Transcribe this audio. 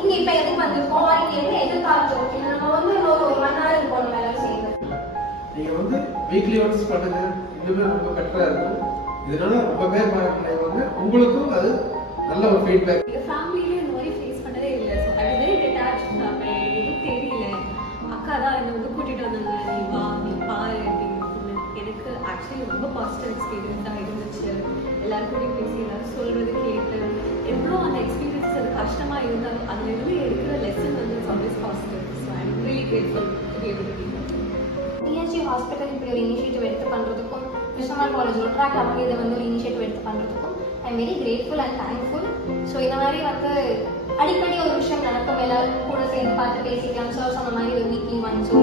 இங்க இப்ப எதுக்கு வந்திருக்கோம், இங்க என்ன எதிர்பார்த்தோம், நம்ம வந்து ஒரு மணி நேரம் இருக்கும் நம்ம எல்லாரும் சேர்ந்து. நீங்க வந்து வீக்லி ஒன்ஸ் பண்ணுங்க, இன்னுமே ரொம்ப பெட்டரா இருக்கும். இதனால ரொம்ப பேர் பார்க்கணும் வந்து உங்களுக்கும் அது நல்ல ஒரு ஃபீட்பேக். எங்க ஃபேமிலியில இந்த மாதிரி ஃபேஸ் பண்ணதே இல்லை. So I very detached. எதுவும் தெரியல. அக்கா தான் என்னை வந்து கூட்டிட்டு வந்தாங்க, நீ வா நீ பாரு அப்படின்னு. எனக்கு ஆக்சுவலி ரொம்ப பாசிட்டிவ் எக்ஸ்பீரியன்ஸாக இருந்துச்சு. எல்லாருக்கூடையும் பேசி எல்லாரும் சொல்றது கேட்டு எவ்வளோ அந்த எக்ஸ்பீரியன்ஸ் அது கஷ்டமா இருந்தாலும் அதுல இருந்து எடுக்கிற லெசன் வந்து it's always positive. So I am really grateful to be able to be TNG hospital இப்படி ஒரு இனிஷியேட்டிவ் எடுத்து பண்ணுறதுக்கும், கிருஷ்ணமால் காலேஜ் ரோட்ராக் அவங்க இதை வந்து ஒரு இனிஷியேட்டிவ் எடுத்து பண்ணுறதுக்கும் I am very grateful and thankful. So இந்த மாதிரி வந்து அடிக்கடி ஒரு விஷயம் நடக்கும், எல்லாரும் கூட சேர்ந்து பார்த்து பேசிக்கலாம். சார் சொன்ன மாதிரி ஒரு வீக்லி ஒன்ஸோ